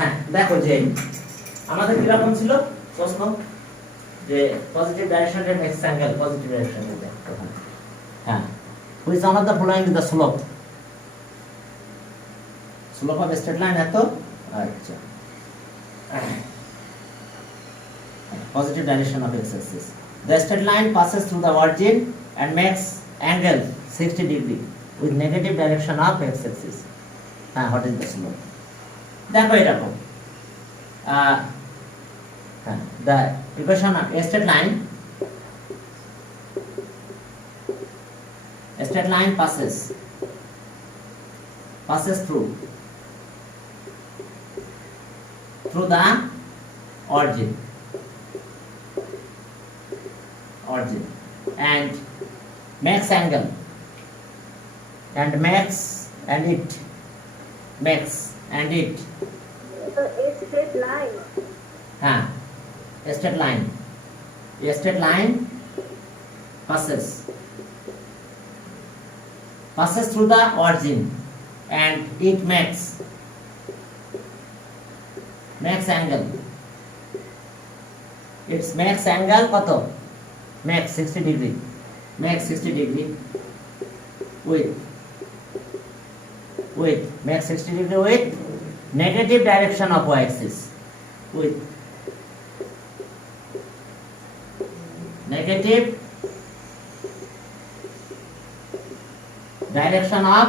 হ্যাঁ দেখো যে আমাদের কিরকম ছিল প্রশ্ন যে পজিটিভ ডাইরেকশন এর নেক্সট অ্যাঙ্গেল পজিটিভ ডাইরেকশন এর দেখো হ্যাঁ which one of the following is the slope of a straight line এত আচ্ছা positive direction of x-axis the straight line passes through the origin and makes angle 60 degree with negative direction of x-axis হ্যাঁ what is the slope দেখো এরকম হ্যাঁ the equation of a straight line passes through the origin and makes angle and makes and it A straight line. हाँ a straight line passes through the origin and it makes angle its makes angle কত makes 60 degree with makes 60 degree with negative direction of y-axis with negative direction of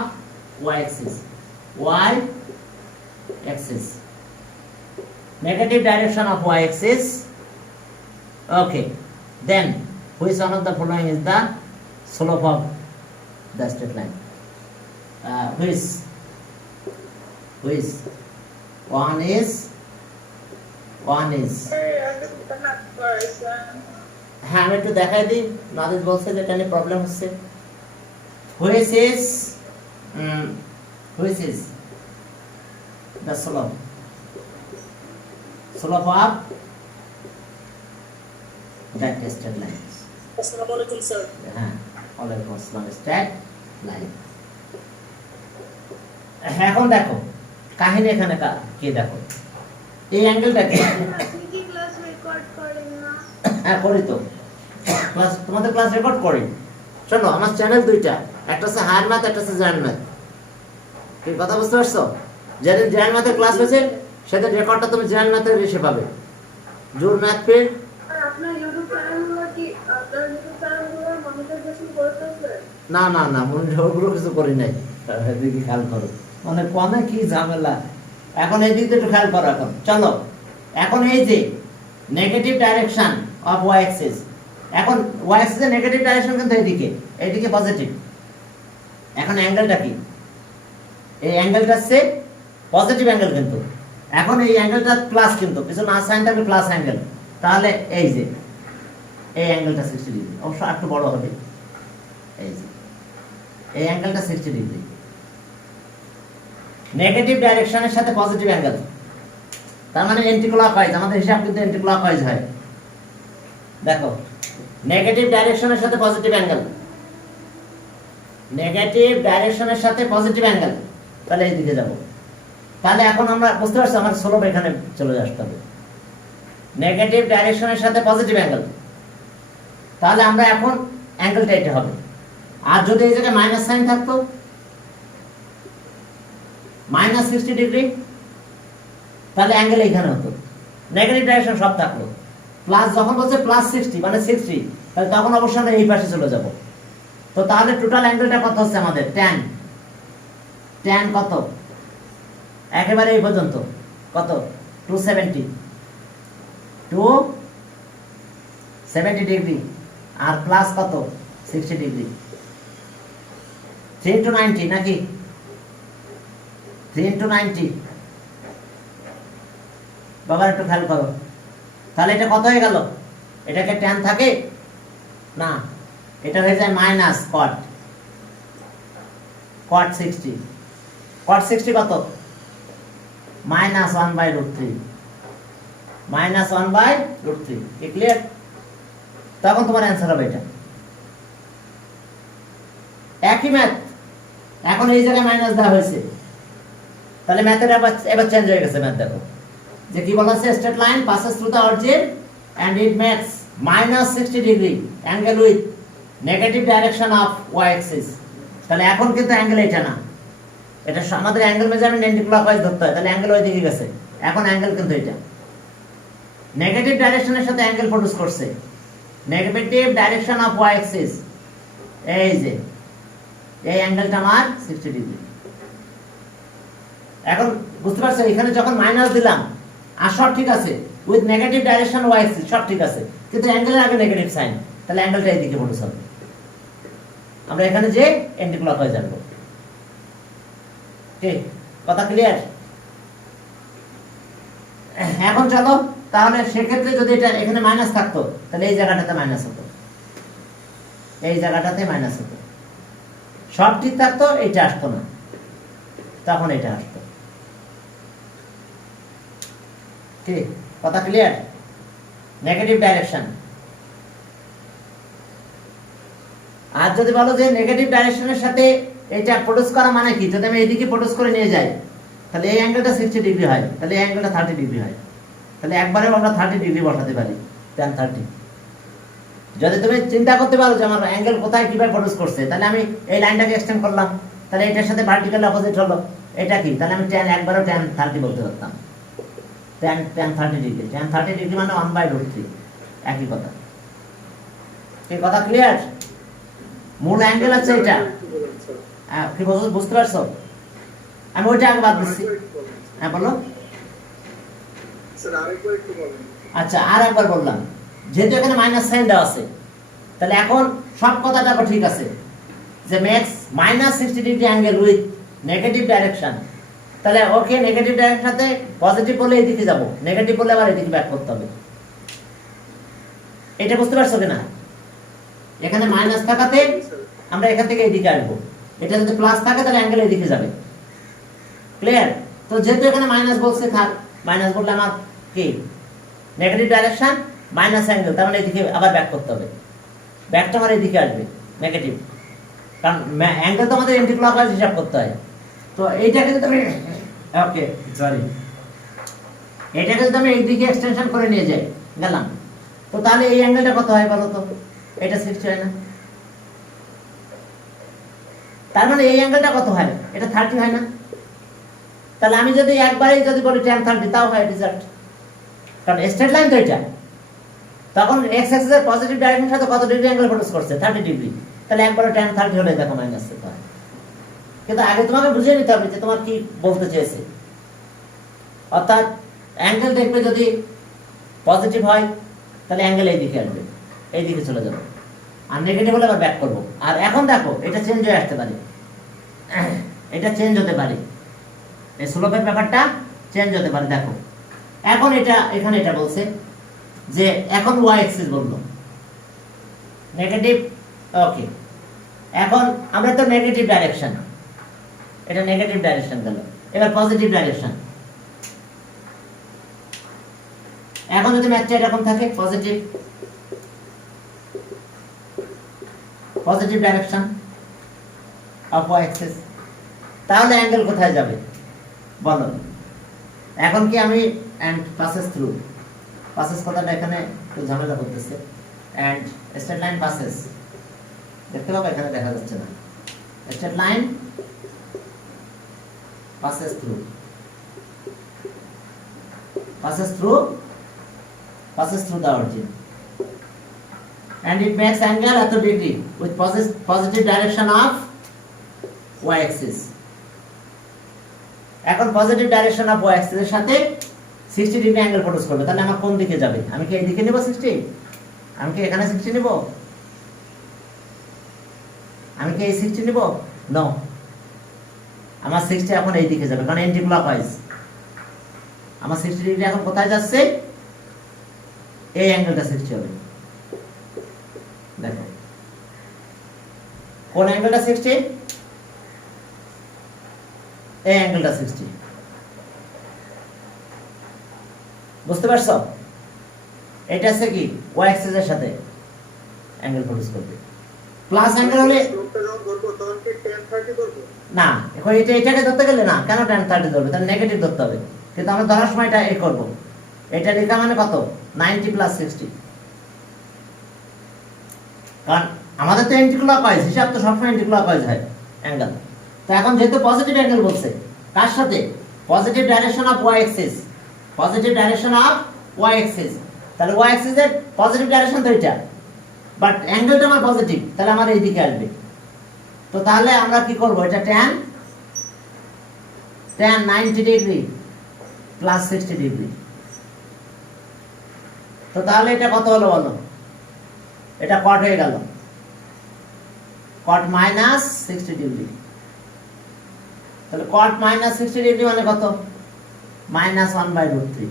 y-axis negative direction of y-axis okay then which one of the following is the slope of the straight line which one is হ্যাঁ আমি একটু দেখাই দিই নাদির বলছে যে এটা নিয়ে problem হচ্ছে which is the slope of that straight line Assalamu alaikum, sir. হ্যাঁ ওয়ালাইকুম আসসালাম straight line এখন দেখো কাহিনী এখানে কি দেখো এই অ্যাঙ্গেলটাকে আপনি কি ক্লাস রেকর্ড করেন না? হ্যাঁ করি তো ক্লাস তোমাদের ক্লাস রেকর্ড করি শোনো আমার চ্যানেল দুইটা একটা হচ্ছে হায়ার ম্যাথ একটা হচ্ছে জয়েন্ট ম্যাথ কি কথা বুঝতে পারছো যেদিন জয়েন্ট ম্যাথের ক্লাস হয়েছে সেদিন রেকর্ডটা তুমি জয়েন্ট ম্যাথের এসে পাবে জোর ম্যাথ পেয়ে আর আপনার ইউটিউব চ্যানেলগুলো কি মনিটাইজেশন করতেছে? না ওগুলো কিছু করি নাই এদিকে খেয়াল করো মানে কোনে কি ঝামেলা এখন এই দিকটা একটু খেয়াল করো চলো এখন এই যে negative direction of Y axis এখন ওয়াই অ্যাক্সিসের নেগেটিভ ডাইরেকশন কিন্তু এইদিকে পজিটিভ এখন অ্যাঙ্গেলটা কি এই অ্যাঙ্গেলটা হচ্ছে পজিটিভ অ্যাঙ্গেল কিন্তু এখন এই অ্যাঙ্গেলটা প্লাস কিন্তু কিছু না সাইন থাকলে প্লাস অ্যাঙ্গেল তাহলে এই যে এই অ্যাঙ্গেলটা 60 ডিগ্রি অবশ্য একটু বড় হবে এই যে এই অ্যাঙ্গেলটা 60 ডিগ্রি নেগেটিভ ডাইরেকশনের সাথে পজিটিভ অ্যাঙ্গেল তার মানে অ্যান্টিক্লকওয়াইজ আমাদের হিসাব কিন্তু অ্যান্টিক্লকওয়াইজ হয় দেখো নেগেটিভ ডাইরেকশনের সাথে পজিটিভ অ্যাঙ্গেল তাহলে এই দিকে যাব তাহলে এখন আমরা বুঝতে পারছি আমার স্লোপ এখানে চলে আসতে হবে নেগেটিভ ডাইরেকশনের সাথে পজিটিভ অ্যাঙ্গেল তাহলে আমরা এখন অ্যাঙ্গেলটা এটা হবে আর যদি এই জায়গায় মাইনাস সাইন থাকতো -60 ডিগ্রি তাহলে অ্যাঙ্গেল এখানে হতো নেগেটিভ ডাইরেকশন সব থাকলো প্লাস যখন বলছে +60 মানে 60 তাহলে তখন অবশ্যই আমরা এই পাশে চলে যাব তো তাহলে টোটাল অ্যাঙ্গেলটা কত হচ্ছে আমাদের tan কত একেবারে এই পর্যন্ত কত 270 ডিগ্রি আর প্লাস কত 60 ডিগ্রি 3 * 90 নাকি 3 * 90 বাবা একটু খেয়াল করো তাহলে এটা কত হয়ে গেল এটাকে tan থাকে না এটা হয়ে যায় মাইনাস cot 60 কত -1/√3 কি ক্লিয়ার তখন তোমার অ্যান্সার হবে এটা একই ম্যাথ এখন এই জায়গায় মাইনাস দেওয়া হয়েছে তাহলে ম্যাথের এবার চেঞ্জ হয়ে গেছে ম্যাথ দেখো যে কি বলা আছে, straight line passes through the origin and it makes minus 60 degree angle with negative direction of y axis। তাহলে এখন কিন্তু অ্যাঙ্গেল এটা না, এটা আমাদের অ্যাঙ্গেল মেজারমেন্ট অ্যান্টি ক্লকওয়াইজ ধরতে হয়, তাহলে অ্যাঙ্গেল ওই দিকে গেছে, এখন অ্যাঙ্গেল কিন্তু এটা নেগেটিভ ডাইরেকশনের সাথে অ্যাঙ্গেল প্রডিউস করছে, negative direction of Y axis, এই যে এই অ্যাঙ্গেলটা আমার 60 ডিগ্রি। এখন বুঝতে পারছো, এখানে যখন মাইনাস দিলাম আর সব ঠিক আছে, with negative direction Y axis সব ঠিক আছে, কিন্তু অ্যাঙ্গেলের আগে নেগেটিভ সাইন, তাহলে অ্যাঙ্গেলটা এইদিকে প্রডিউস হবে। আমরা এখানে যে অ্যান্টি ক্লকওয়াইজ আনবো, ঠিক কথা ক্লিয়ার? এখন চলো, তাহলে সেক্ষেত্রে যদি এটা এখানে মাইনাস থাকতো তাহলে এই জায়গাটাতে মাইনাস হতো, এই জায়গাটাতে মাইনাস হতো, সব ঠিক থাকতো, এইটা আসতো না, তখন এটা আসতো। ঠিক কথা ক্লিয়ার? Negative direction. আর যদি বলো যে নেগেটিভ ডাইরেকশনের সাথে এটা প্রডিউস করা মানে কি, যদি আমি এইদিকে প্রডিউস করে নিয়ে যাই তাহলে এই অ্যাঙ্গেলটা 60 ডিগ্রি হয়, তাহলে এই অ্যাঙ্গেলটা 30 ডিগ্রি হয়, তাহলে একবারেও আমরা 30 ডিগ্রি বসাতে পারি, tan 30। যদি তুমি চিন্তা করতে পারো যে আমার অ্যাঙ্গেল কোথায় কিভাবে প্রডিউস করছে, তাহলে আমি এই লাইনটাকে এক্সটেন্ড করলাম, তাহলে এটার সাথে ভার্টিক্যাল অপোজিট হলো, এটা কি, তাহলে আমি tan একবারও tan 30 বলতে পারতাম, tan 30 ডিগ্রি, tan 30 ডিগ্রি মানে 1/√3, একই কথা। কি কথা ক্লিয়ার? মূল অ্যাঙ্গেল আছে এটা, কি বুঝতে পারছো? আমি ওইটা আগে বাদ দিচ্ছি। হ্যাঁ বলো। আচ্ছা আর একবার বললাম, যেহেতু এখানে মাইনাস সাইন দেওয়া আছে, তাহলে এখন সব কথাটা ঠিক আছে যে max -60 degree angle with negative direction, তাহলে ওকে নেগেটিভ ডাইরেকশনতে পজিটিভ বলে এইদিকে যাব, নেগেটিভ বলে আবার এদিকে ব্যাক করতে হবে। এটা বুঝতে পারছো কিনা? এখানে মাইনাস থাকাতে আমরা এখান থেকে এইদিকে আসবো, এটা যদি প্লাস থাকে তাহলে অ্যাঙ্গেল এইদিকে যাবে। ক্লিয়ার? তো যেহেতু এখানে মাইনাস বলছে, থাক মাইনাস বললে আমার কি নেগেটিভ ডাইরেকশন মাইনাস অ্যাঙ্গেল, তার মানে এদিকে আবার ব্যাক করতে হবে, ব্যাকটা আমার এদিকে আসবে নেগেটিভ, কারণ অ্যাঙ্গেল তো আমাদের অ্যান্টি ক্লকওয়াইজ হিসাব করতে হয়। তো এইটাকে যদি আমি ওকে সরি এটাকে যদি আমি এইদিকে এক্সটেনশন করে নিয়ে যাই গেলাম, তো তাহলে এই অ্যাঙ্গেলটা কত হয় বলো তো? এটা 60 হয় না? তার মানে এই অ্যাঙ্গেলটা কত হয়? এটা 30 হয় না? তাহলে আমি যদি একবারেই যদি বলি tan 30, তাও হয় রেজাল্ট, কারণ স্ট্রেট লাইন তো এটা, তখন x অ্যাক্সিস এর পজিটিভ ডাইরেকশনের সাথে কত ডিগ্রি অ্যাঙ্গেল প্রডিউস করছে? 30 ডিগ্রি, তাহলে একবারে tan 30 হলে দেখো মাইনাস হতে হয়। কিন্তু আগে তোমাকে বুঝিয়ে নিতে হবে যে তোমার কি বলতে চেয়েছে, অর্থাৎ অ্যাঙ্গেল দেখবে যদি পজিটিভ হয় তাহলে অ্যাঙ্গেল এইদিকে আসবে, এইদিকে চলে যাবে, আর নেগেটিভ হলে আবার ব্যাক করব। আর এখন দেখো এটা চেঞ্জ হয়ে আসতে পারে, এটা চেঞ্জ হতে পারে, এই স্লোপের ব্যাপারটা চেঞ্জ হতে পারে। দেখো এখন এটা এখানে এটা বলছে যে এখন ওয়াই অ্যাক্সিস বললো নেগেটিভ, ওকে এখন আমরা তো নেগেটিভ ডাইরেকশন, এটা নেগেটিভ ডাইরেকশন গেল, এবার পজিটিভ ডাইরেকশন। এখন যদি ম্যাচটা এরকম থাকে positive, positive direction of Y axis, তাহলে অ্যাঙ্গেল কোথায় যাবে বলো? এখন কি আমি এন্ড পাসেস থ্রু, পাসেস কথাটা এখানে একটু ঝামেলা করতেছে, এন্ড স্ট্রেট লাইন পাসেস, দেখতে পাবো এখানে দেখা যাচ্ছে না, straight line passes through, passes through the origin and it makes angle at a degree with positive direction of y axis। এখন positive direction of y axis এর সাথে 60 ডিগ্রি অ্যাঙ্গেল প্রডিউস করবে, তাহলে আমার কোন দিকে যাবে? আমি কি এই দিকে নেব 60? আমি কি এখানে 60 নেব? আমি কি এই 60 নেব? নো, আমার 60 এখন এই দিকে যাবে, কারণ অ্যান্টি ক্লকওয়াইজ। আমার 60 ডিগ্রি এখন কোথায় যাচ্ছে? এই অ্যাঙ্গেলটা 60 হবে। দেখো কোন অ্যাঙ্গেলটা 60? এই অ্যাঙ্গেলটা 60। বুঝতে পারছো? এটা আছে কি ওয়াই অ্যাক্সিস এর সাথে অ্যাঙ্গেল প্রডিউস করবে। প্লাস অ্যাঙ্গেল হলে না, এখন এটাকে ধরতে গেলে না, কেন tan 30 ধরবে? তাহলে নেগেটিভ ধরতে হবে। কিন্তু আমরা ধরার সময় এটা এ করবো, এটা লেখা মানে কত 90 প্লাস 60, কারণ আমাদের তো এন্টি ক্লকওয়াইজ হিসাব তো সবসময় এন্টি ক্লকওয়াইজ হয় অ্যাঙ্গেল। তো এখন যেহেতু পজিটিভ অ্যাঙ্গেল বলছে, কার সাথে? Positive direction of Y axis, positive direction of Y axis. তাহলে ওয়াই অ্যাক্সিসের পজিটিভ ডাইরেকশন তো এটা, বাট অ্যাঙ্গেলটা আমার পজিটিভ, তাহলে আমার এই দিকে আসবে। তো তাহলে আমরা কি করব, এটা tan 90 ডিগ্রি প্লাস 60 ডিগ্রি। তো তাহলে এটা কত হলো বলো? এটা কট হয়ে গেল, কট মাইনাস 60 ডিগ্রি। তাহলে কট মাইনাস 60 ডিগ্রি মানে কত? মাইনাস 1/√3।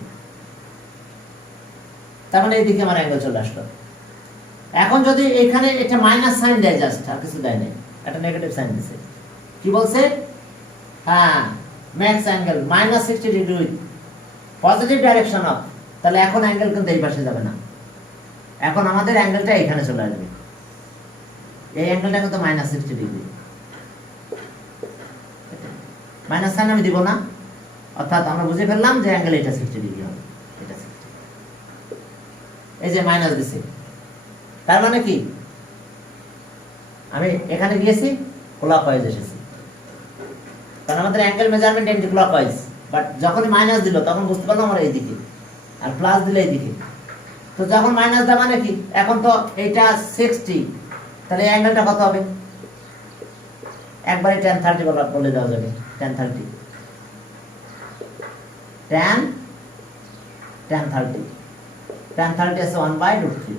তার মানে এইদিকে আমার অ্যাঙ্গেল চলে আসলো। এখন যদি এখানে এটা মাইনাস সাইন দেয়, জাস্ট আর কিছু দেয় নাই, একটা নেগেটিভ সাইন দিছে, কি বলছে? হ্যাঁ, max angle minus 60 degree with positive direction of. তাহলে এখন অ্যাঙ্গেল কিন্তু এই পাশে যাবে না, এখন আমাদের অ্যাঙ্গেলটা এখানে চলে আসবে। এই অ্যাঙ্গেলটা কিন্তু মাইনাস 60 ডিগ্রি, মাইনাস সাইন আমি দিব না, অর্থাৎ আমরা বুঝে ফেললাম যে অ্যাঙ্গেল এটা 60 ডিগ্রি হবে, এটা 60। এই যে মাইনাস দিছে, তার মানে কি আমি এখানে গিয়েছি ক্লকওয়াইজ এসেছি, কারণ আমাদের angle measurement anti clockwise. But যখন মাইনাস দিল তখন বুঝতে পারলাম আমরা এইদিকে, আর প্লাস দিলে এইদিকে। তো যখন মাইনাস দেওয়া মানে কি, এখন তো এটা 60, তাহলে এই অ্যাঙ্গেলটা কত হবে? একবারে tan 30 বলে দেওয়া যাবে, tan 30, tan 30 আছে 1/√3।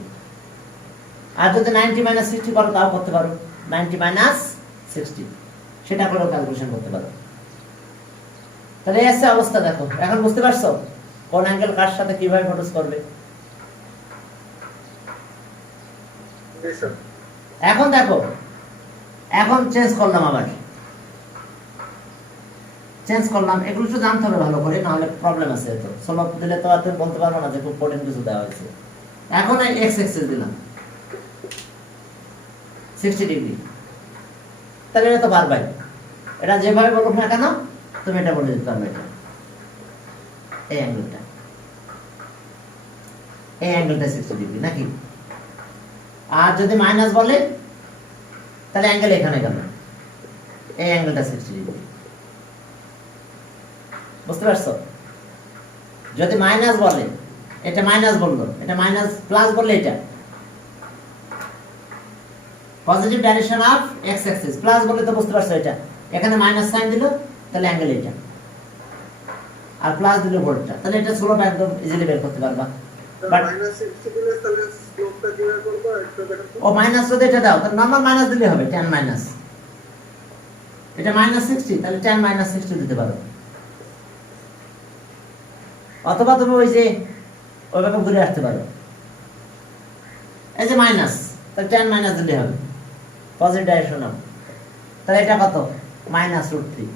আর যদি 90 মাইনাস 60 করো তাও করতে পারো, 90 মাইনাস 60 সেটা করেও ক্যালকুলেশন করতে পারো। তাহলে এই আছে অবস্থা। দেখো এখন বুঝতে পারছো কোন অ্যাঙ্গেল কার সাথে কিভাবে প্রডিউস করবে। এখন দেখো, এখন চেঞ্জ করলাম, আবার চেঞ্জ করলাম, এগুলো একটু জানতে হবে ভালো করে, নাহলে প্রবলেম আছে। তো সলভ দিলে তো আর তুমি বলতে পারবো না যে খুব কঠিন কিছু দেওয়া হয়েছে। এখন এক্স এক্সিস দিলাম 60 ডিগ্রি, তাহলে এটা তো বারবাই, এটা যেভাবে বলুক না কেন তুমি এটা বলে দিতে পারবে। এটা এই অ্যাঙ্গেলটা, এই অ্যাঙ্গেলটা 60 ডিগ্রি নাকি? আর যদি মাইনাস বলে তাহলে অ্যাঙ্গেল এখানে গেল, এই অ্যাঙ্গেলটা 60 ডিগ্রি। বুঝতে পারছো? যদি মাইনাস বলে, এটা মাইনাস বললো, এটা মাইনাস, প্লাস বললে এটা positive direction of X Axis, plus বলে তো বুঝতে পারছো এটা এখানে মাইনাস সাইন দিল, তাহলে অ্যাঙ্গেল এটা, আর প্লাস দিল ভোল্টটা, তাহলে এটা স্লোপ একদম ইজিলি বের করতে পারবা। বাট মাইনাস 60 দিলে তাহলে স্লোপটা কিভাবে করব একটু দেখো। ও মাইনাস যদি এটা দাও তাহলে নরমাল মাইনাস দিলে হবে, tan মাইনাস, এটা মাইনাস 60, তাহলে tan মাইনাস 60 দিতে পারো। অথবা তুমি ওই যে ওইভাবে ঘুরে আসতে পারো, এই যে মাইনাস, তাহলে tan মাইনাস দিলে হবে, পজিটিভ ডাইরেকশন অফ। তাহলে এটা কত? -√3।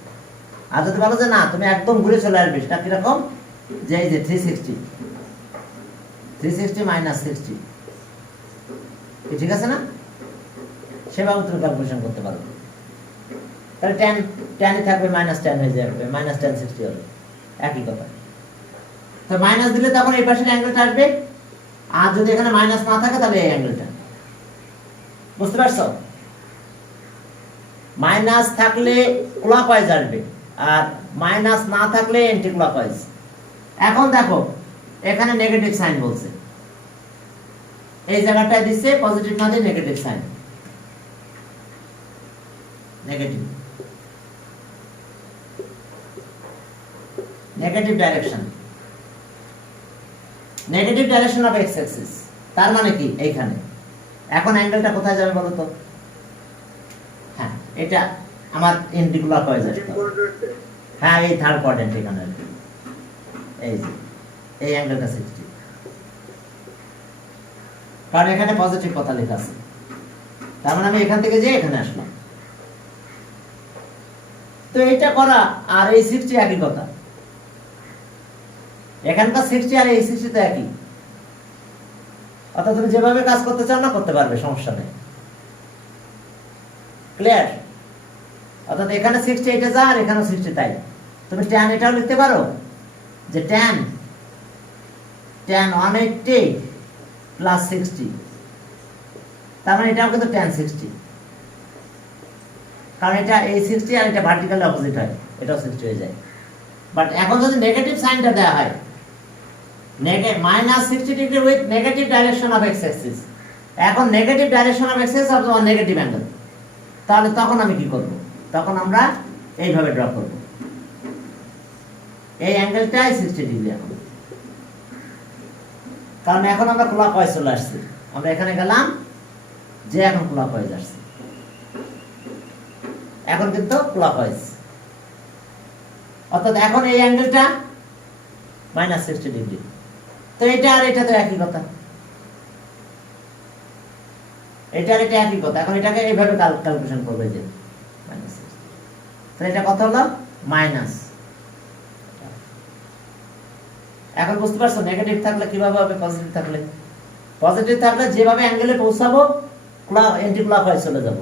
আর যদি বলো যে না তুমি একদম ঘুরে চলে আসবে, সেটা কিরকম? যে এই যে 360 মাইনাস 60, ঠিক আছে না? সেভাবে তুমি ক্যালকুলেশন করতে পারো। তাহলে tan থাকবে -tan হয়ে যাবে, -tan 60 হবে, একই কথা। তো মাইনাস দিলে তখন এই পাশের অ্যাঙ্গেলটা আসবে, আর যদি এখানে মাইনাস না থাকে তাহলে এই অ্যাঙ্গেলটা। বুঝতে পারছো? মাইনাস থাকলে ক্লকওয়াইজ আসবে, আর মাইনাস না থাকলে অ্যান্টি ক্লকওয়াইজ। এখন দেখো এখানে নেগেটিভ সাইন বলছে, এই জায়গাটায় দিচ্ছে পজিটিভ না দিয়ে negative sign, negative direction, negative direction of X axis. তার মানে কি এইখানে এখন অ্যাঙ্গেলটা কোথায় যাবে বলো তো? হ্যাঁ, এটা আমার অ্যান্টি ক্লকওয়াইজ আসবে। হ্যাঁ, এই থার্ড কোয়াড্রেন্ট এখানে আসবে, এই যে এই অ্যাঙ্গেলটা 60, কারণ এখানে পজিটিভ কথা লেখা আছে। তার মানে আমি এখান থেকে যে এখানে আসলাম। তো এইটা করা আর এই 60 একই কথা, এখানকার 60 আর এই 60 তো একই। অর্থাৎ তুমি যেভাবে কাজ করতে চাও না করতে পারবে, সমস্যা নেই। ক্লিয়ার? অর্থাৎ এখানে 60 এটা যা, আর এখানেও 60 তাই। তুমি tan এটাও লিখতে পারো, যে tan 180 প্লাস 60, তার মানে এটাও কিন্তু tan 60, কারণ এটা এই 60 আর এটা ভার্টিক্যালি অপোজিট হয়, এটাও 60 হয়ে যায়। বাট এখন যদি নেগেটিভ সাইনটা দেওয়া হয়, minus 60 degree with negative direction of X axis, এখন negative direction of X axis of negative angle, তাহলে তখন আমি কি করব? তখন আমরা এইভাবে ড্র করব, এই অ্যাঙ্গেলটাই 60 ডিগ্রি এখন, কারণ এখন আমরা ক্লকওয়াইজ চলে আসছি, আমরা এখানে গেলাম যে এখন ক্লকওয়াইজ আসছে, এখন কিন্তু ক্লকওয়াইজ, অর্থাৎ এখন এই অ্যাঙ্গেলটা মাইনাস 60 ডিগ্রি। তো এটা আর এটা তো একই কথা, এটা আর এটা একই কথা। এখন এটাকে এইভাবে ক্যালকুলেশন করবে যে মাইনাস 60, তো এটা কত হলো? মাইনাস। এখন বুঝতে পারছো নেগেটিভ থাকলে কিভাবে হবে, পজিটিভ থাকলে? পজিটিভ থাকলে যেভাবে অ্যাঙ্গেলে পৌঁছাবো এন্টি ক্লকওয়াইজ চলে যাব,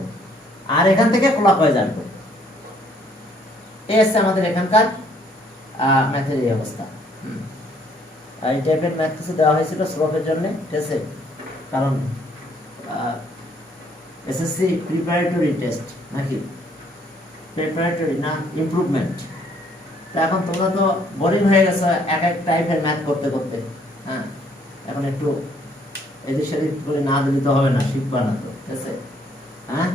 আর এখান থেকে ক্লকওয়াইজ আসবো। এই হচ্ছে আমাদের এখানকার ম্যাথের এই অবস্থা। এই টাইপের ম্যাথ কিছু দেওয়া হয়েছিল স্লোপের জন্য, ঠিক আছে? কারণ এসএসসি প্রিপারেটরি টেস্ট নাকি, প্রিপারেটরি না ইমপ্রুভমেন্ট। তো এখন তোমরা তো বোরিং হয়ে গেছো এক এক টাইপের ম্যাথ করতে করতে, হ্যাঁ, এখন একটু এদিক সেদিক করে না দিলে তো হবে না, শিখবা না তো, ঠিক আছে? হ্যাঁ,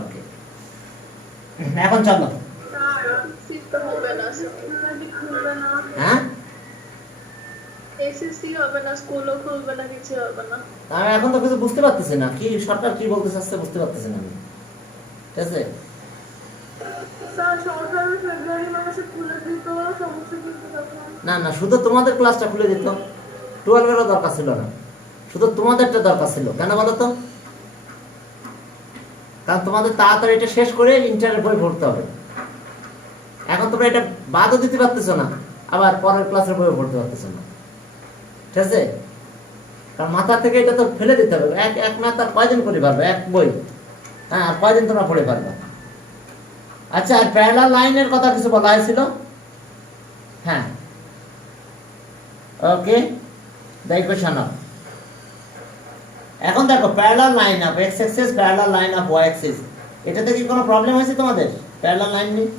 ওকে, এখন চলো। হবে না, খুলবে না, হ্যাঁ, এসএসসি হবে না, স্কুলও খুলবে না, কিছু হবে না। আমি এখন তো কিছু বুঝতে পারতেছি না, কি সরকার কি বলতে চাচ্ছে বুঝতে পারতেছি না আমি, ঠিক আছে? স্যার সরকার ফেব্রুয়ারি মাসে খুলে দিত, সমস্যা কিন্তু তখন না না, শুধু তোমাদের ক্লাসটা খুলে দিত, 12 এরও দরকার ছিল না, শুধু তোমাদেরটা দরকার ছিল। কেন বলো তো? কারণ তোমাদের তাড়াতাড়ি এটা শেষ করে ইন্টারের বই পড়তে হবে। এখন তোমরা এটা বাদও দিতে পারতেছো না, আবার পরের ক্লাসের বইও পড়তে পারতেছো না, ঠিক আছে? কারণ মাথা থেকে এটা তো ফেলে দিতে হবে। এক ম্যাথ আর কয়দিন করে পারবে এক বই? হ্যাঁ, আর কয়দিন তোমরা পড়ে পারবে? আচ্ছা, আর প্যারালাল লাইনের কথা কিছু বলা হয়েছিল, হ্যাঁ, ওকে, দ্য ইকুয়েশন অফ, এখন দেখো parallel line of X axis, parallel line of Y axis, এটাতে কি কোনো প্রবলেম হয়েছে তোমাদের? প্যারালাল লাইন নিয়ে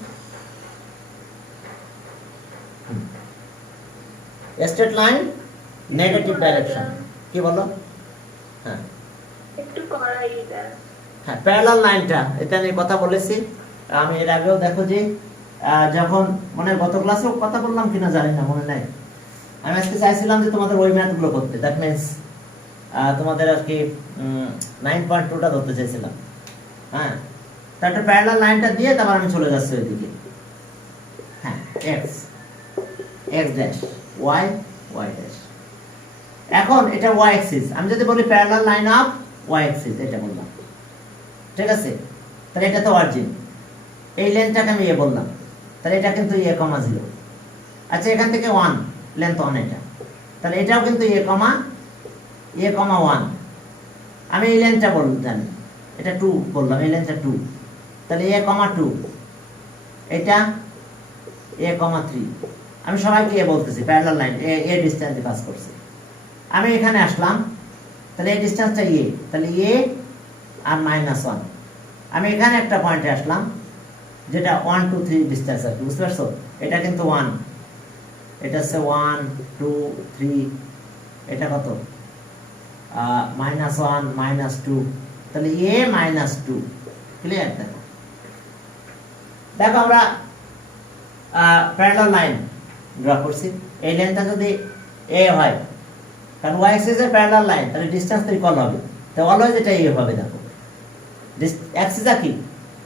স্ট্রেট লাইন নেগেটিভ ডাইরেকশন, কি বলো? হ্যাঁ একটু করাই দেয়। হ্যাঁ, প্যারালাল লাইনটা এটা নিয়ে কথা বলেছি আমি এর আগেও। দেখো যে যখন মানে গত ক্লাসেও কথা বললাম কিনা জানি না, মনে নাই। আমি আজকে চাইছিলাম যে তোমাদের ওই ম্যাথগুলো করতে, দ্যাট মিনস তোমাদের আর কি 9.2টা ধরতে চাইছিলাম। হ্যাঁ, তারপর প্যারালাল লাইনটা দিয়ে তারপর আমি চলে যাচ্ছি ওইদিকে। হ্যাঁ, এক্স ড্যাশ ওয়াই ড্যাশ। এখন এটা ওয়াই অ্যাক্সিস, আমি যদি বলি parallel line of Y axis, এটা বললাম, ঠিক আছে? তাহলে এটা তো অরিজিন, এই লেন্থটাকে আমি বললাম, তাহলে এটা কিন্তু কমা 0। আচ্ছা, এখান থেকে 1 লেন্থ 1, এটা তাহলে এটাও কিন্তু কমা 1। আমি এই লেন্থটা বললাম, এটা 2 বললাম, এই লেন্থটা 2, তাহলে 2, এটা 3। আমি সবাইকে বলতেছি প্যারালাল লাইন এ ডিসটেন্স পাস করছে। আমি এখানে আসলাম, তাহলে এই ডিসটেন্সটা তাহলে আর -1। আমি এখানে একটা পয়েন্টে আসলাম যেটা 1 2 3 ডিসটেন্স আছে, বুঝতে পারছো? এটা কিন্তু 1, এটা হচ্ছে 1 2 3, এটা কত? -1 -2, তাহলে -2। ক্লিয়ার? দেখো আমরা প্যারালাল লাইন ড্র করছি। এই লাইনটা যদি এ হয়, কারণ ওয়াই অ্যাক্সিস এর প্যারালাল লাইন, তাহলে ডিসটেন্স তো ইকুয়াল হবে, তো অলওয়েজ এটা হবে। দেখো অ্যাক্সিস কি?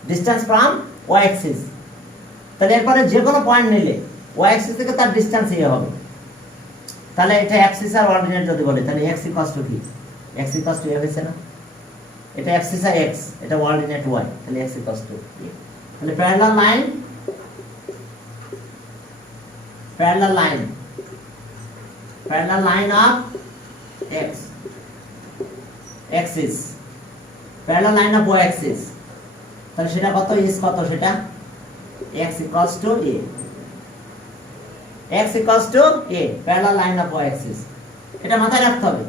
ডিসটেন্স ফ্রম ওয়াই অ্যাক্সিস, তাহলে এরপরে যে কোনো পয়েন্ট নিলে ওয়াই অ্যাক্সিস থেকে তার ডিসটেন্স হবে। তাহলে এটা অ্যাক্সিস আর অর্ডিনেট যদি বলে, তাহলে x ইকুয়ালস টু কি? x ইকুয়ালস টু a হইছে না? এটা অ্যাক্সিস আর x, এটা অর্ডিনেট y, তাহলে x ইকুয়ালস টু a। তাহলে parallel line of x Axis, parallel line of y Axis, তাহলে সেটা কত? ইজ কত? সেটা x equals to a। x equals to a parallel line of y axis এটা মাথায় রাখতে হবে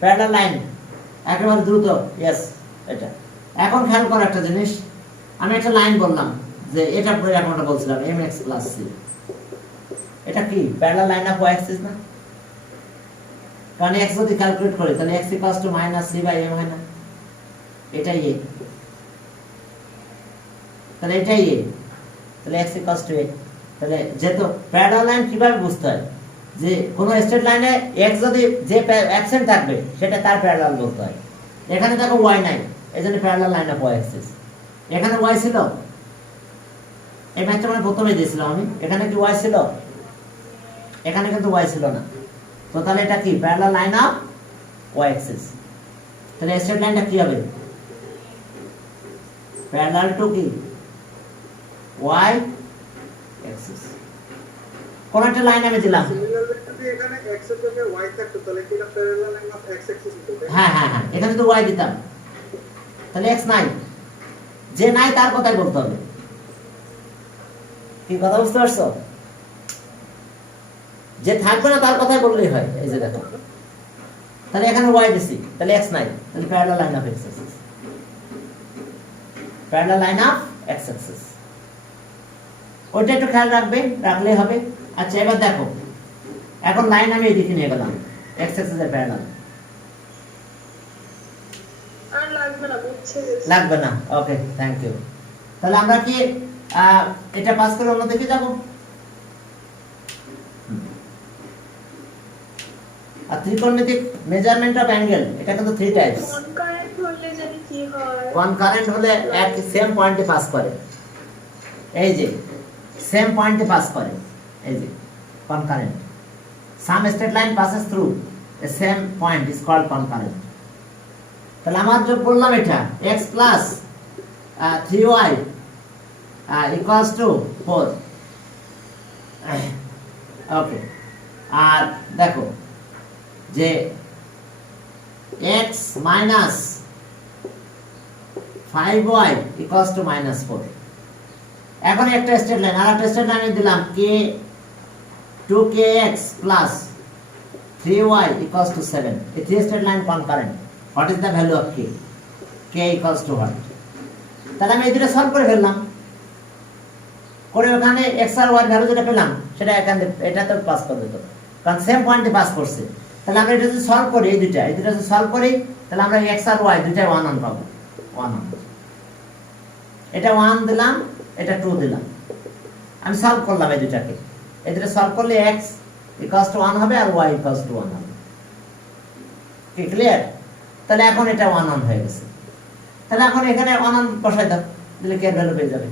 প্যারালাল লাইন একেবারে দ্রুত यस এটা এখন খেয়াল করো একটা জিনিস আমি একটা লাইন বললাম যে এটা এরকমটা বলছিলাম mx c এটা কি parallel line of y axis না কারণ x যদি ক্যালকুলেট করি তাহলে x = -c/m হয় না এটাই a তাহলে এটাই a তাহলে x = a তাহলে যেহেতু প্যারালাল লাইন কিভাবে বুঝতে হয় যে কোন স্ট্রেট লাইনে x যদি যে অ্যাবসেন্ট থাকবে সেটা তার প্যারালাল বলতে হয় এখানে দেখো y নাই এজন্য parallel line of y Axis এখানে y ছিল এই ম্যাচটা মানে প্রথমেই দিয়েছিলাম আমি এখানে কি y ছিল এখানে কিন্তু y ছিল না তো তাহলে এটা কি parallel line of y Axis তাহলে স্ট্রেট লাইনটা কি হবে প্যারালাল টু কি y অ্যাক্সিস কোন একটা লাইন আমি দিলাম সিমিলারলি যদি এখানে x এর জায়গায় y থাকতো তাহলে কি এটা parallel line of x Axis হতো হ্যাঁ হ্যাঁ হ্যাঁ এখানে তো y দিতাম তাহলে x নাই যে নাই তার কথাই বলতে হবে কি কথা বুঝতে পারছো যে থাকবে না তার কথাই বললেই হয় এই যে দেখো তাহলে এখানে y দিছি তাহলে x নাই তাহলে parallel line of x Axis parallel line of x Axis ওইটা একটু খেয়াল রাখলেই হবে আচ্ছা এবার দেখো এখন লাইন আমি এদিকে নিয়ে গেলাম x অ্যাক্সিস এর প্যারালাল আর লাগবে না বুঝছে লাগবে না ওকে থ্যাংক ইউ তাহলে আমরা কি এটা পাস করে অন্য দিকে যাব আর ত্রিকোণমিতিক মেজারমেন্ট অফ অ্যাঙ্গেল এটা কিন্তু থ্রি টাইপস কনকারেন্ট হলে জানি কি হয় কনকারেন্ট হলে এক সেম পয়েন্টে পাস করে এই যে সেম পয়েন্টে পাস করে এই যে concurrent some straight line passes through a same point is called concurrent তাহলে আমরা যে বললাম এটা x plus 3y equals to 4 ওকে আর দেখো যে x minus 5y equals to -4 এখন একটা স্ট্রেট লাইন আর একটা স্ট্রেট লাইনে দিলাম k 2kx plus 3y equals to 7 a three straight line concurrent what is the value of k k equals to what তাহলে আমি এটা সলভ করে ফেললাম করে ওখানে x আর y ভ্যালু যেটা পেলাম সেটা এখানে এটা তো পাস করে দিত কারণ সেম পয়েন্টে পাস করছে তাহলে আমরা এটা যদি সলভ করি এই দুটো যদি সলভ করি তাহলে আমরা x আর y দুটাই 1 অন পাবো 1 অন এটা 1 দিলাম এটা 2 দিলাম আমি সলভ করলাম এই দুটাকে এই দুটো সলভ করলে x equals to 1 হবে আর y equals to 1 হবে কি ক্লিয়ার তাহলে এখন এটা 1 অন হয়ে গেছে তাহলে এখন এখানে 1 অন বসাই দাও দিলে k এর ভ্যালু পেয়ে যাবে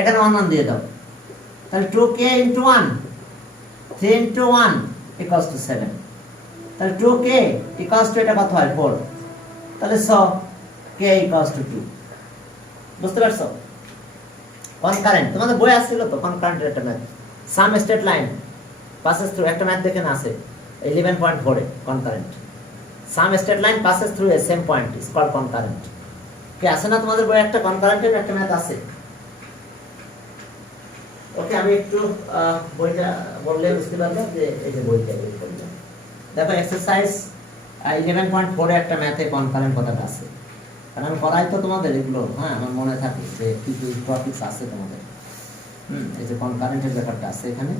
এখানে 1 অন দিয়ে দাও তাহলে 2k into 1 3 into 1 equals to 7 তাহলে 2k equals to এটা কত হয় 4 তাহলে সো k equals to 2 বুঝতে পারছো কনকারেন্ট তোমাদের বই আসছিল তো কনকারেন্ট একটা ম্যাথ সাম স্ট্রেট লাইন passes through একটা ম্যাথ দেখেন আছে 11.4 এ concurrent some straight line passes through a same point is called concurrent কি আছে না তোমাদের বই একটা concurrent এর একটা ম্যাথ আছে ওকে আমি একটু বইটা বললে বুঝতে পারবে যে এই যে বইটা বের করলাম দেখো এক্সারসাইজ 11.4 এ একটা ম্যাথে concurrent কথাটা আছে কারণ আমি পড়াই তো তোমাদের এগুলো হ্যাঁ আমার মনে থাকে যে কি কি টপিকস আছে তোমাদের এই যে concurrent এর ব্যাপারটা আছে এখানে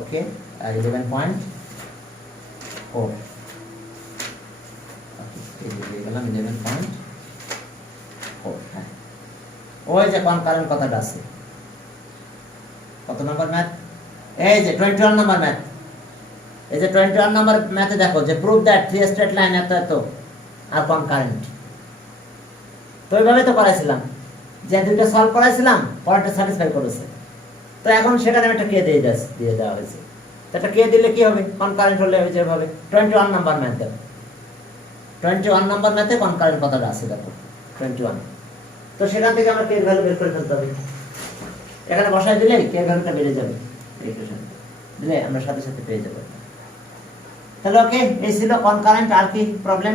okay 11.4 okay এই গেলাম 11.4 হ্যাঁ ওই যে কনকারেন্ট কথাটা আছে কত নাম্বার ম্যাথ এই যে 21 নাম্বার ম্যাথ এই যে 21 নাম্বার ম্যাথে দেখো যে prove that three straight line এত এত আর কনকারেন্ট তো এইভাবে তো করাইছিলাম যে দুটো সলভ করাইছিলাম পরেরটা স্যাটিসফাই করেছে তো এখন সেখানে একটা কে দিয়ে দেওয়া হয়েছে তো এটা কে দিলে কি হবে কনকারেন্ট হলে হবে যেভাবে 21 নাম্বার ম্যাথে 21 নাম্বার ম্যাথে কনকারেন্ট কথাটা আছে দেখো 21 তো সেখান থেকে আমরা কে এর ভ্যালু বের করে ফেলতে হবে এখানে বসায় দিলে কে এর ভ্যালুটা বেড়ে যাবে ইকুয়েশন দিলে আমরা সাথে সাথে পেয়ে যাব তাহলে ওকে এই ছিল কনকারেন্ট আর কি প্রবলেম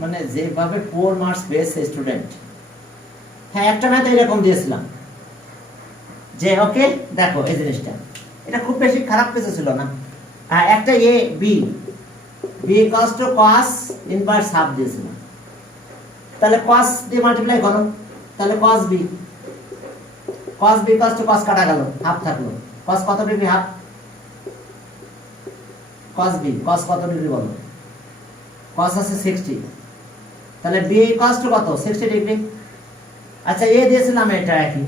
মানে যেভাবে 4 মার্কস পেয়েছে স্টুডেন্ট, হ্যাঁ একটা ম্যাথ এরকম দিয়েছিলাম যে ওকে দেখো এই জিনিসটা, এটা খুব বেশি খারাপ কিছু ছিল না। একটা A B equals to cos inverse half দিয়েছিলাম, তাহলে cos দিয়ে মাল্টিপ্লাই করো, তাহলে cos b equals to cos কাটা গেল, হাফ থাকলো, cos কত degree half, cos b cos কত ডিগ্রি বলো, cos আছে 60, তাহলে b ইকুয়ালস টু কত 60 ডিগ্রি। আচ্ছা এ দিয়েছিলাম এটা একই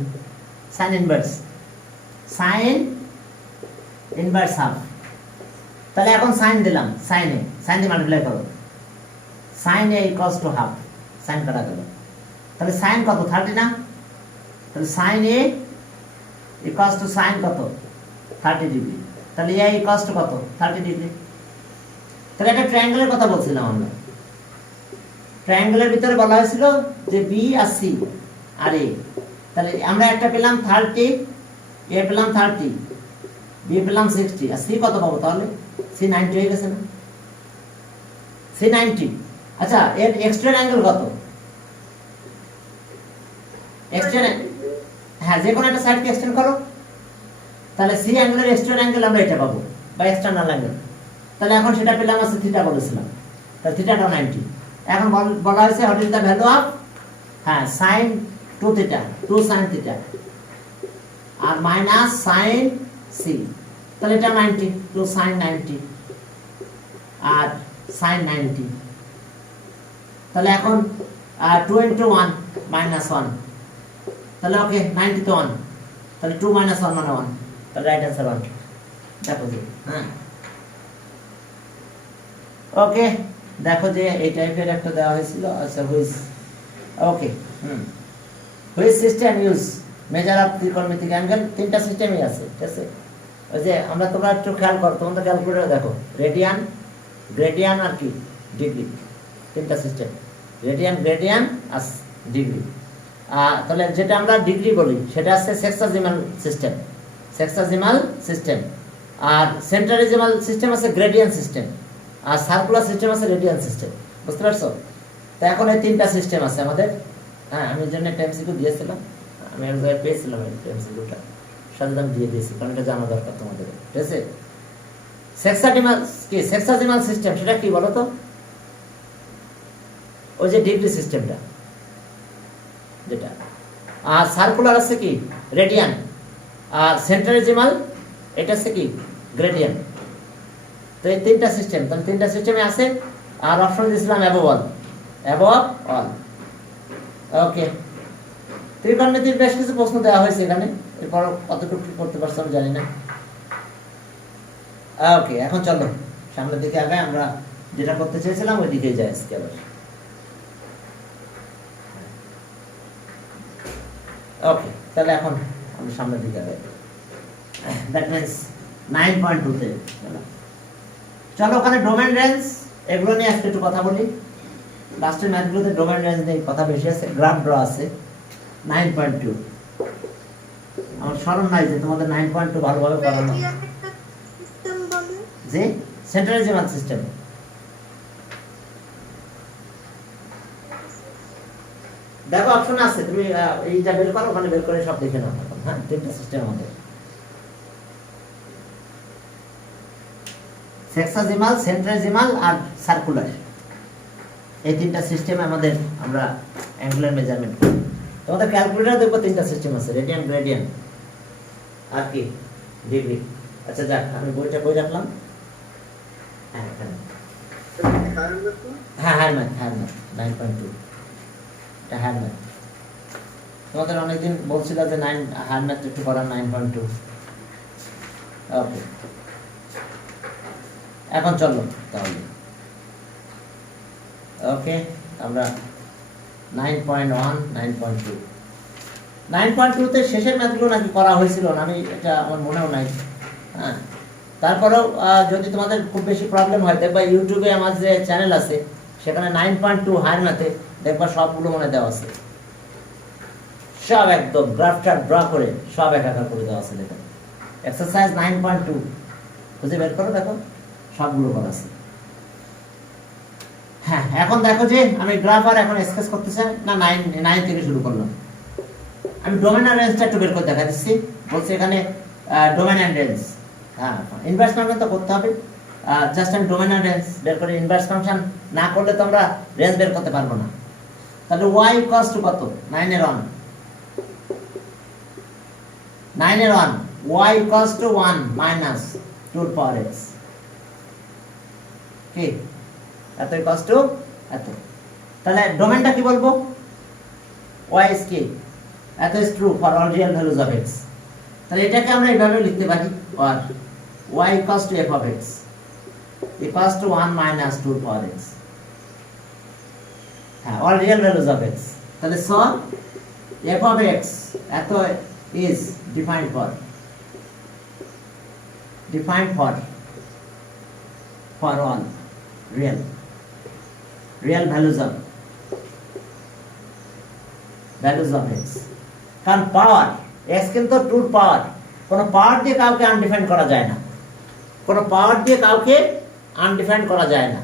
sin ইনভার্স হাফ, তাহলে এখন sin দিলাম, sin দিয়ে মাল্টিপ্লাই করো, sin a equals to half, sin কাটা গেল, তাহলে sin কত 30 না, তাহলে sin a equals to sin কত 30 ডিগ্রি, তাহলে a ইকুয়ালস টু কত 30 ডিগ্রি। তাহলে একটা ট্রায়াঙ্গেলের কথা বলছিলাম আমরা, ট্রায়াঙ্গেলের ভিতরে বলা হয়েছিল যে b R c R a, তাহলে আমরা একটা পেলাম 30, a পেলাম 30, b পেলাম 60, আর c কত পাবো তাহলে, c 90 হয়ে গেছে না, c 90। আচ্ছা এর এক্সট্রা অ্যাঙ্গেল কত, এক্সট্রা, হ্যাঁ যে কোনো একটা সাইডকে এক্সটেন্ড করো, তাহলে c অ্যাঙ্গেলের এক্সট্রা অ্যাঙ্গেল আমরা এটা পাবো বা এক্সটার্নাল অ্যাঙ্গেল, তাহলে এখন সেটা পেলাম আছে থিটা বলেছিলাম, তাহলে থিটাটা 90। এখন বলা হয়েছে what is the value of, হ্যাঁ sin 2 থিটা 2 sin থিটা আর মাইনাস sin c, তাহলে এটা 90 2 sin 90 আর sin 90, তাহলে এখন 2 into 1 minus 1, তাহলে ওকে 90 তো 1, তাহলে 2 minus 1 মানে 1, তাহলে রাইট অ্যান্সার 1। দেখো যে হ্যাঁ ওকে, দেখো যে এই টাইপের একটা দেওয়া হয়েছিল। আচ্ছা which, okay which system use measure of ত্রিকোণমিতিক অ্যাঙ্গেল, তিনটা সিস্টেমই আছে, ঠিক আছে। ওই যে আমরা তোমরা একটু খেয়াল করো, তোমাদের ক্যালকুলেটর দেখো, রেডিয়ান গ্রেডিয়ান আর কি ডিগ্রি, তিনটা সিস্টেম, রেডিয়ান গ্রেডিয়ান আর ডিগ্রি। তাহলে যেটা আমরা ডিগ্রি বলি সেটা আছে সেক্সাজিমাল সিস্টেম, আর সেন্টারিজিমাল সিস্টেম আছে গ্রেডিয়ান সিস্টেম, আর সার্কুলার সিস্টেম আছে রেডিয়ান সিস্টেম, বুঝতে পারছো? তো এখন এই তিনটা সিস্টেম আছে আমাদের। হ্যাঁ আমি জন্য একটা এমসিকিউ দিয়েছিলাম, আমি এক জায়গায় পেয়েছিলাম এই এমসিকিউটা, সাথে আমি দিয়ে দিয়েছি কারণ এটা জানা দরকার তোমাদের, ঠিক আছে। সেক্সাজিমাল সিস্টেম সেটা কি বলো তো, ওই যে ডিগ্রি সিস্টেমটা যেটা, আর সার্কুলার আছে কি রেডিয়ান, আর সেন্টারিজিমাল এটা আছে কি গ্রেডিয়ান। তো এই তিনটা সিস্টেম, তাহলে তিনটা সিস্টেমে আছে। আর অপশন দিয়েছিলাম অ্যাবভ অল, ওকে। ত্রিকোণমিতির বেশ কিছু প্রশ্ন দেওয়া হয়েছে এখানে, এরপর কতটুকু করতে পারছো আমি জানি না। ওকে এখন চলো সামনের দিকে আগে, আমরা যেটা করতে চেয়েছিলাম ওই দিকে যাই আজকে আবার। ওকে তাহলে এখন আমরা সামনের দিকে আগে, দ্যাট মিন্স 9.2 তে চলো। ওখানে ডোমেন রেঞ্জ এগুলো নিয়ে আজকে একটু কথা বলি। লাস্টের ম্যাথগুলোতে ডোমেন রেঞ্জ নিয়ে কথা বেশি আছে, গ্রাফ ড্র আছে। 9.2 আমার স্মরণ নাই যে তোমাদের 9.2 ভালোভাবে পড়ানো, যে সেন্ট্রালিজিমাল সিস্টেম। দেখো অপশন আছে, তুমি এইটা বের করো, ওখানে বের করে সব দেখে নাও। হ্যাঁ তিনটা সিস্টেম আমাদের, সেক্সাজিমাল, সেন্ট্রালিজিমাল আর সার্কুলার, এই তিনটা সিস্টেম আমাদের আমরা অ্যাঙ্গুলার মেজারমেন্ট করি। তোমাদের ক্যালকুলেটর দেখবো তিনটা সিস্টেম আছে, রেডিয়ান গ্রেডিয়ান আর কি ডিগ্রি। আচ্ছা যাক আমি বইটা বই রাখলাম। হ্যাঁ হায়ার ম্যাথ 9.2, এটা হায়ার ম্যাথ। তোমাদের অনেকদিন বলছিল যে হায়ার ম্যাথ একটু করার 9.2। ওকে এখন চলো তাহলে, ওকে আমরা 9.1 9.2 9.2 তে শেষের ম্যাথগুলো নাকি করা হয়েছিল না, আমি এটা আমার মনেও নাই। হ্যাঁ তারপরেও যদি তোমাদের খুব বেশি প্রবলেম হয়, দেখবা ইউটিউবে আমার যে চ্যানেল আছে সেখানে 9.2 হায়ার ম্যাথে দেখবা সবগুলো মনে দেওয়া আছে, সব একদম গ্রাফটা ড্র করে সব একাকার করে দেওয়া আছে। দেখো এক্সারসাইজ 9.2 খুঁজে বের করো, দেখো সবগুলো করা আছে। হ্যাঁ, এখন দেখো যে আমি গ্রাফ আর এখন স্কেচ করতে চাই না, 9 থেকে শুরু করলাম। আমি ডোমেন আর রেঞ্জটা একটু বের করে দেখা দিচ্ছি। বলছি এখানে ডোমেন অ্যান্ড রেঞ্জ, হ্যাঁ ইনভার্স ফাংশন তো করতে হবে। জাস্ট আমি ডোমেন আর রেঞ্জ বের করে, ইনভার্স ফাংশন না করলে তো আমরা রেঞ্জ বের করতে পারবো না। তাহলে y ইকুয়ালস টু কত? 9 এর 1, 9 এর 1, y equals to 1 minus 2 power x, কি এত ইকুয়ালস টু এত। তাহলে ডোমেনটা কি বলবো? y is কি, এত is true for all real values of x। তাহলে এটাকে আমরা এইভাবে লিখতে পারি, or y equals to f of x equals to 1 minus 2 power x, হ্যাঁ all real values of x। তাহলে so f of x এত is defined for all real values of x। কারণ পাওয়ার x কিন্তু টুর পাওয়ার, কোনো পাওয়ার দিয়ে কাউকে আনডিফাইন করা যায় না, কোনো পাওয়ার দিয়ে কাউকে আনডিফাইন করা যায় না।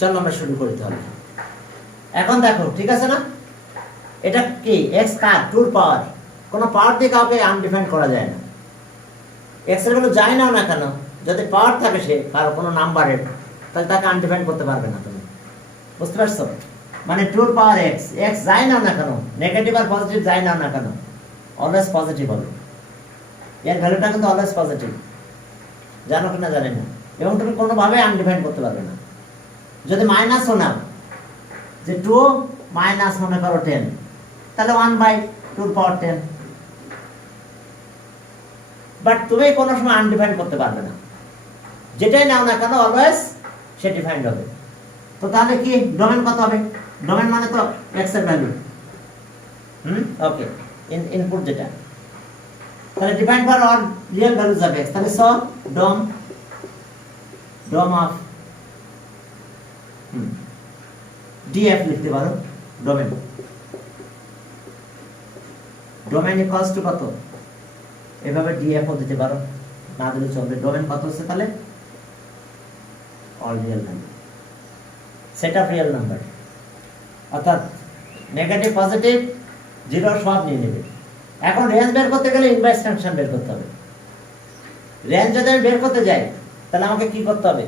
চলো আমরা শুরু করি তাহলে। এখন দেখো ঠিক আছে না, এটা কি x কার টুর পাওয়ার, কোনো পাওয়ার দিয়ে কাউকে আনডিফাইন করা যায় না। x এর ভ্যালু যাই নাও না কেন, যদি পাওয়ার থাকে সে কারো কোনো নাম্বারের, তাহলে তাকে আনডিফাইন করতে পারবে না তুমি, বুঝতে পারছো? মানে টুর পাওয়ার x, x যাই নাও না কেন, নেগেটিভ আর পজিটিভ যাই নাও না কেন, অলওয়েজ পজিটিভ হবে। এর ভ্যালুটা কিন্তু অলওয়েজ পজিটিভ, জানো কিনা জানি না, এবং তুমি কোনোভাবে আনডিফাইন করতে পারবে না। যদি মাইনাসও নাও, যে 2 মাইনাস মনে করো 10, তাহলে 1/2 পাওয়ার 10, বাট তুমি কোনো সময় আনডিফাইন করতে পারবে না। যেটাই নাও না কেন অলওয়েজ সে ডিফাইন্ড হবে। তো তাহলে কি ডোমেন কত হবে? ডোমেন মানে তো x এর ভ্যালু, ওকে, ইনপুট যেটা, তাহলে defined for all real values of x। তাহলে সো ডোম অফ df লিখতে পারো, ডোমেন ইকুয়ালস টু কত, এভাবে df ও দিতে পারো, না দিলে চলবে। ডোমেন কত হচ্ছে তাহলে? All real number, set of real number, অর্থাৎ নেগেটিভ পজিটিভ জিরো সব নিয়ে নেবে। এখন রেঞ্জ বের করতে গেলে ইনভার্স ফাংশন বের করতে হবে। রেঞ্জ যদি আমি বের করতে যাই, তাহলে আমাকে কি করতে হবে?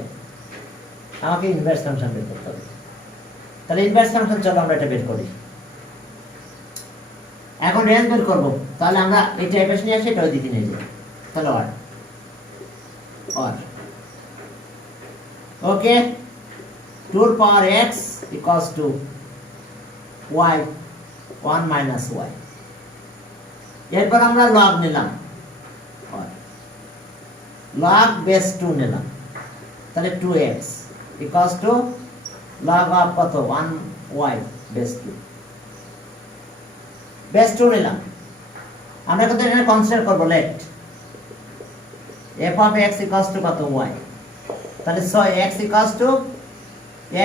আমাকে ইনভার্স ফাংশন বের করতে হবে। তাহলে ইনভার্স ফাংশন, চলো আমরা এটা বের করি। এখন রেঞ্জ বের করব, তাহলে আমরা এই টাইপের নিয়ে আসি, এটা ওই দিকে নিয়ে যাই। তাহলে or okay, 2 power x equals to y 1 minus y। এরপর আমরা লগ নিলাম, লগ বেস 2 নিলাম, তাহলে 2x equals to log of কত 1y বেস 2, বেস 2 নিলাম। আমরা কিন্তু এখানে কনসিডার করব late f of x equals to কত y, তাহলে so x equals to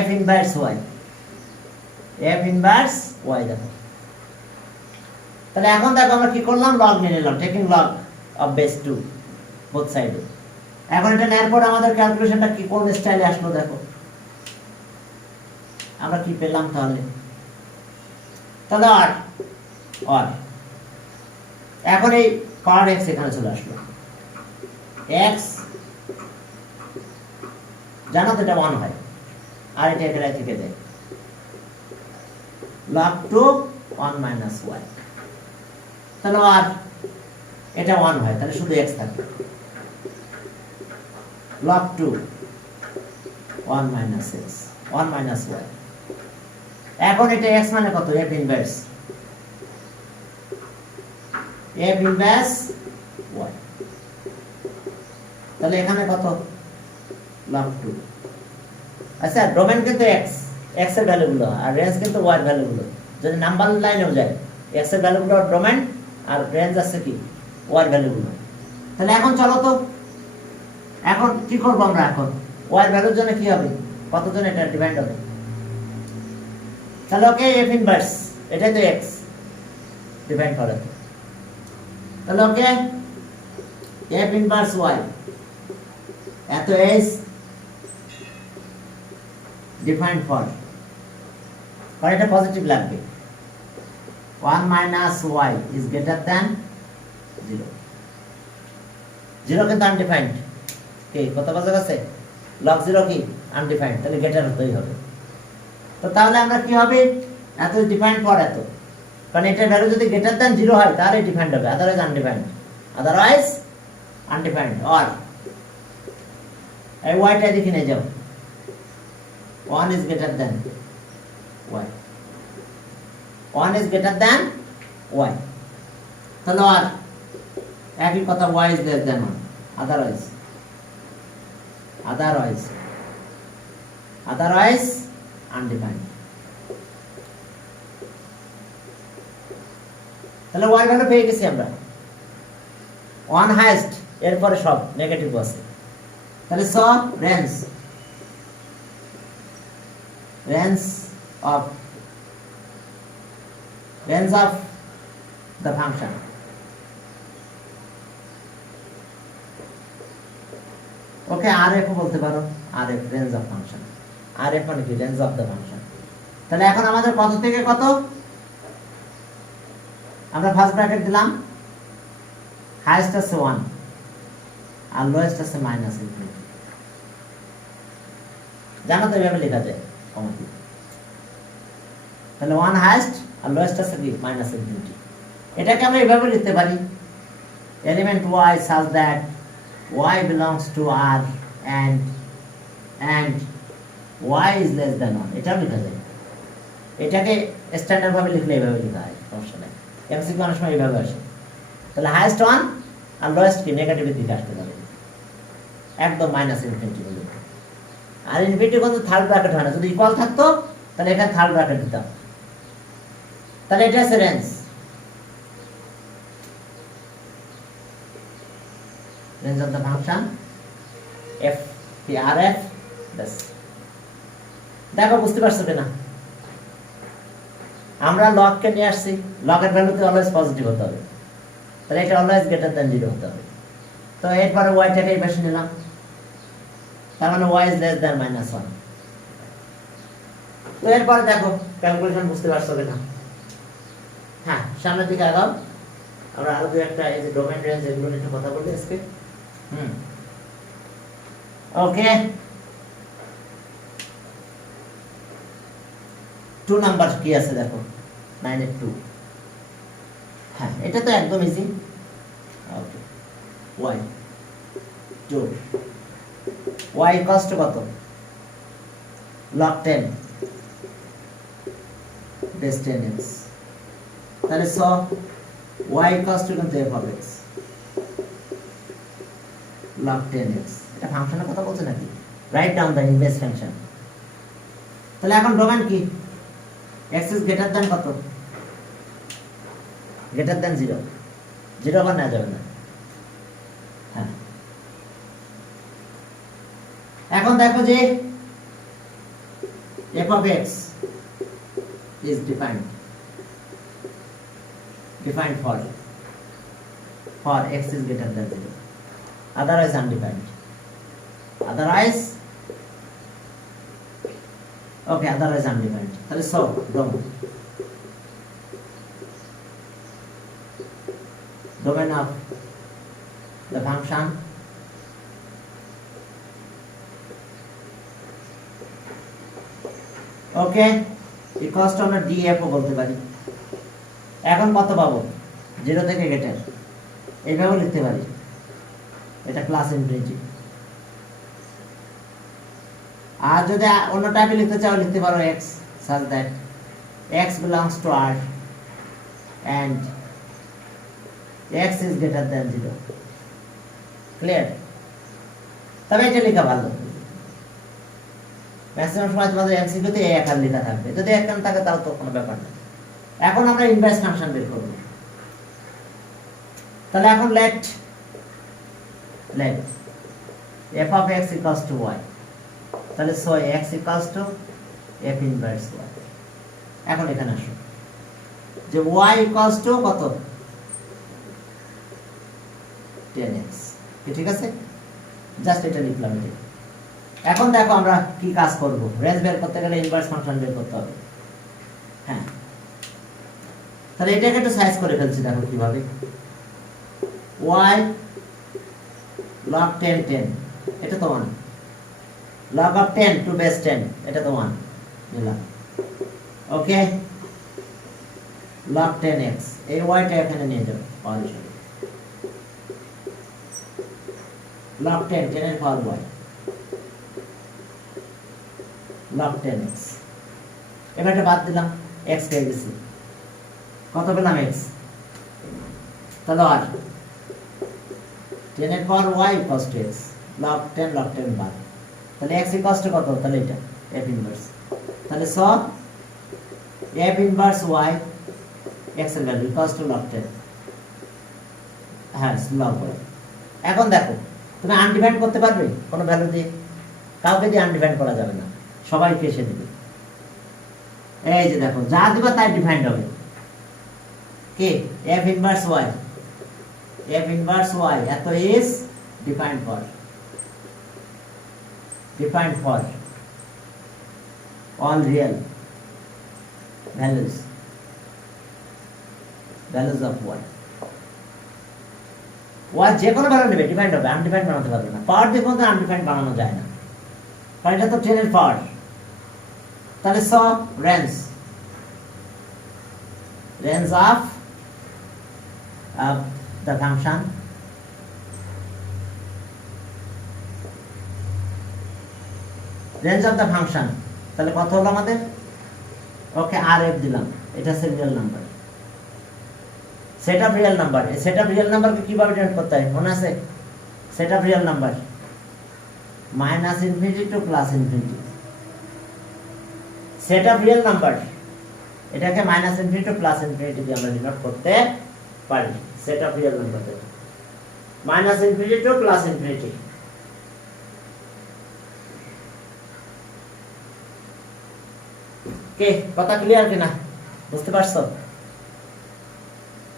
f inverse y, f inverse y দেখো। তাহলে এখন দেখো আমরা কি করলাম, লগ নিয়ে নিলাম, taking log of base 2, both সাইডে। এখন এটা নেওয়ার পর আমাদের ক্যালকুলেশনটা কি কোন স্টাইলে আসলো দেখো, আমরা কি পেলাম তাহলে, তাহলে আর এখন এই পাওয়ার এক্স এখানে চলে আসলো, এক্স জানো তো এটা 1 হয়, আর এটা এখানে থেকে যায় log 2 1 minus y, তাহলে আর এটা 1 হয়, তাহলে শুধু x থাকবে log 2 1 minus x 1 minus y। এখন এটা x মানে কত, f inverse y, তাহলে এখানে কত log 2। আচ্ছা ডোমেন কিন্তু x এর ভ্যালু গুলো আর রেঞ্জ কিন্তু y এর ভ্যালু গুলো, যদি নাম্বার লাইনেও যায় x এর ভ্যালু গুলো ডোমেন আর রেঞ্জ আছে কি y এর ভ্যালু গুলো। তাহলে এখন চলো তো এখন কি করব আমরা, এখন y এর ভ্যালুর জন্য কি হবে, কতজন এটা ডিপেন্ড হবে, তাহলে ওকে f ইনভার্স এটাই তো x ডিপেন্ড করে, তাহলে ওকে f ইনভার্স y এত is ডিফাইন্ড ফর, কারণ এটা পজিটিভ লাগবে, 1 minus y is greater than 0, 0 কিন্তু আনডিফাইন্ড, কি কত বাজে গেছে, log 0 কি আনডিফাইন্ড, তাহলে গ্রেটার হতেই হবে। তো তাহলে আমরা কি হবে, এত ডিফাইন্ড ফর এত, কারণ এটার ভ্যালু যদি গ্রেটার দ্যান 0 হয় তাহলে ডিফাইন্ড হবে, আদারওয়াইজ আনডিফাইন্ড। আর এই y টা দেখে নিয়ে যাও, 1 is greater than y, 1 is greater than y, তাহলে আর একই কথা y is less than 1, otherwise undefined। তাহলে y ভ্যালু পেয়ে গেছি আমরা, 1 হাইয়েস্ট, এরপরে সব নেগেটিভ আছে, তাহলে so range of the function, okay rf বলতে পারো, rf range of function, rf মানে কি range of the function। তাহলে এখন আমাদের কত থেকে কত, আমরা ফার্স্ট ব্র্যাকেট দিলাম, হাইয়েস্ট আছে 1 আর লোয়েস্ট আছে -∞, জানো তো এভাবে লেখা যায় কমনলি, তাহলে 1 হাইয়েস্ট আর লোয়েস্ট আছে কি -∞। এটাকে আমরা এভাবে লিখতে পারি, element y such that y belongs to R and y is less than 1, এটাও লেখা যায়। এটাকে স্ট্যান্ডার্ড ভাবে লিখলে এভাবে লেখা হয়, সমস্যা নাই, এমসিকিউ অনেক সময় এভাবে আসে। তাহলে হাইয়েস্ট 1 আর লোয়েস্ট কি নেগেটিভের দিকে আসতে পারে, একদম -∞ বলে। আর ইনফিনিটি কিন্তু থার্ড ব্র্যাকেট হয় না, যদি ইকুয়াল থাকতো তাহলে এখানে থার্ড ব্র্যাকেট দিতাম, তাহলে এটা আছে range of the function f p r f বাস। দেখো বুঝতে পারছো কিনা, আমরা লগ কে নিয়ে আসছি, লগের ভ্যালুতে অলওয়েজ পজিটিভ হতে হবে, তাহলে এটা অলওয়েজ গ্রেটার দ্যান 0 হতে হবে। তো এরপরে y টাকে এই পাশে নিলাম, তার মানে y is less than -1। তো এরপরে দেখো ক্যালকুলেশন বুঝতে পারছো কিনা, হ্যাঁ সামনের দিকে আগাও, আমরা আরো দুই একটা এই যে ডোমেন রেঞ্জ এগুলো নিয়ে একটু কথা বলি আজকে। ওকে 2 নাম্বার কি আছে দেখো, 9 এর 2, হ্যাঁ এটা তো একদম ইজি। ওকে y 2 y কষ্ট কত, log 10 base 10x, তাহলে সো y কষ্ট কিন্তু f of x log 10x, এটা ফাংশনের কথা বলছে নাকি, write down the inverse function. তাহলে এখন ডোমেন কি, x is greater than কত, greater than 0, 0 আবার না যাবে না, হ্যাঁ। এখন দেখো যে f of x is defined for x is greater than 0, otherwise undefined. Otherwise, okay, otherwise undefined. তাহলে so domain of the function okay equals to আমরা df ও বলতে পারি। এখন কত পাবো 0 থেকে গেটের এইভাবে লিখতে পারি, এটা ক্লাস ইনফিনিটি। আর যদি অন্য টাইপে লিখতে চাও লিখতে পারো x such that x belongs to R and x is greater than 0, clear? তবে এটা লেখা ভালো, ম্যাক্সিমাম সময় তোমাদের এমসিকিউতে এই আকার লেখা থাকবে, যদি একখান থাকে তাও তো কোনো ব্যাপার না। এখন আমরা ইনভার্স ফাংশন বের করব। তাহলে এখন late f of x equals to y, তাহলে so x equals to f inverse y। এখন এখানে আসো যে y equals to কত 10x, ঠিক আছে? জাস্ট এটা লিখলাম। এখন দেখো আমরা কি কাজ করব, রেঞ্জ বের করতে গেলে ইনভার্স ফাংশন বের করতে হবে। হ্যাঁ, তাহলে এটাকে একটু সাইজ করে ফেলছি, দেখো কিভাবে। y log 10 10, এটা তো 1, log of 10 to base 10, এটা তো 1 নিলাম। ওকে, log 10x, এই y টা এখানে নিয়ে যাও পাওয়ার হিসেবে, log 10 10 এর পাওয়ার y log 10x। এবার এটা বাদ দিলাম, x পেয়ে গেছি, কত পেলাম x, তাহলে আর 10 এর পাওয়ার y equals to x, log 10 বাদ, তাহলে x equals to কত, তাহলে এটা f inverse। তাহলে so f inverse y x এর ভ্যালু equals to log 10, হ্যাঁ log y। এখন দেখো তুমি আনডিফাইন্ড করতে পারবে কোনো ভ্যালু দিয়ে? কাউকে দিয়ে আনডিফাইন্ড করা যাবে না, সবাইকে এসে দিবে। এই যে দেখো যা দিবা তাই ডিফাইন্ড হবে। কে f inverse y, f inverse y এত is defined for all real values of y। y যে কোনো ভ্যালু নেবে ডিফাইন্ড হবে, আনডিফাইন্ড বানাতে পারবে না। পাওয়ার দিয়ে কোনো আনডিফাইন্ড বানানো যায় না, কারণ এটা তো 10 এর পাওয়ার। তাহলে so range of the function তাহলে কত হলো আমাদের? ওকে rf দিলাম, এটা serial number, set of real number. এই সেট অফ রিয়েল নাম্বারকে কিভাবে ডিফাইন করতে হয় মনে আছে? Set of real number -minus infinity to +plus infinity. Set of real number এটাকে -ইনফিনিটি টু +ইনফিনিটি দিয়ে আমরা ডিনোট করতে পারি। Set of real number -minus infinity to +plus infinity. কে কথা ক্লিয়ার কিনা, বুঝতে পারছো?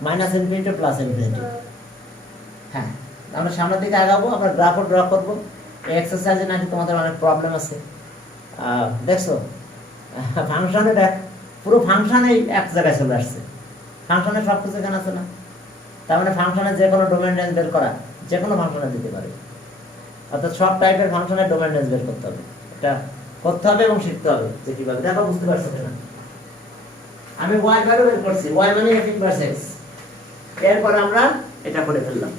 -Minus infinity to +plus infinity. হ্যাঁ, আমরা সামনের দিকে আগাবো, আমরা গ্রাফও ড্র করব। এই এক্সারসাইজে নাকি তোমাদের অনেক প্রবলেম আছে, দেখছো? ফাংশনে দেখ, পুরো ফাংশনেই এক জায়গায় চলে আসছে, ফাংশনে সব কিছু এখানে আছে না। তার মানে ফাংশনে যে কোনো ডোমেন রেঞ্জ বের করা যে কোনো ফাংশনে দিতে পারে, অর্থাৎ সব টাইপের ফাংশনের ডোমেন রেঞ্জ বের করতে হবে। এটা করতে হবে এবং শিখতে হবে যে কিভাবে। দেখো বুঝতে পারছো কিনা? আমি y ভ্যালু বের করছি, y মানে f ইনভার্স x, এরপর আমরা এটা করে ফেললাম।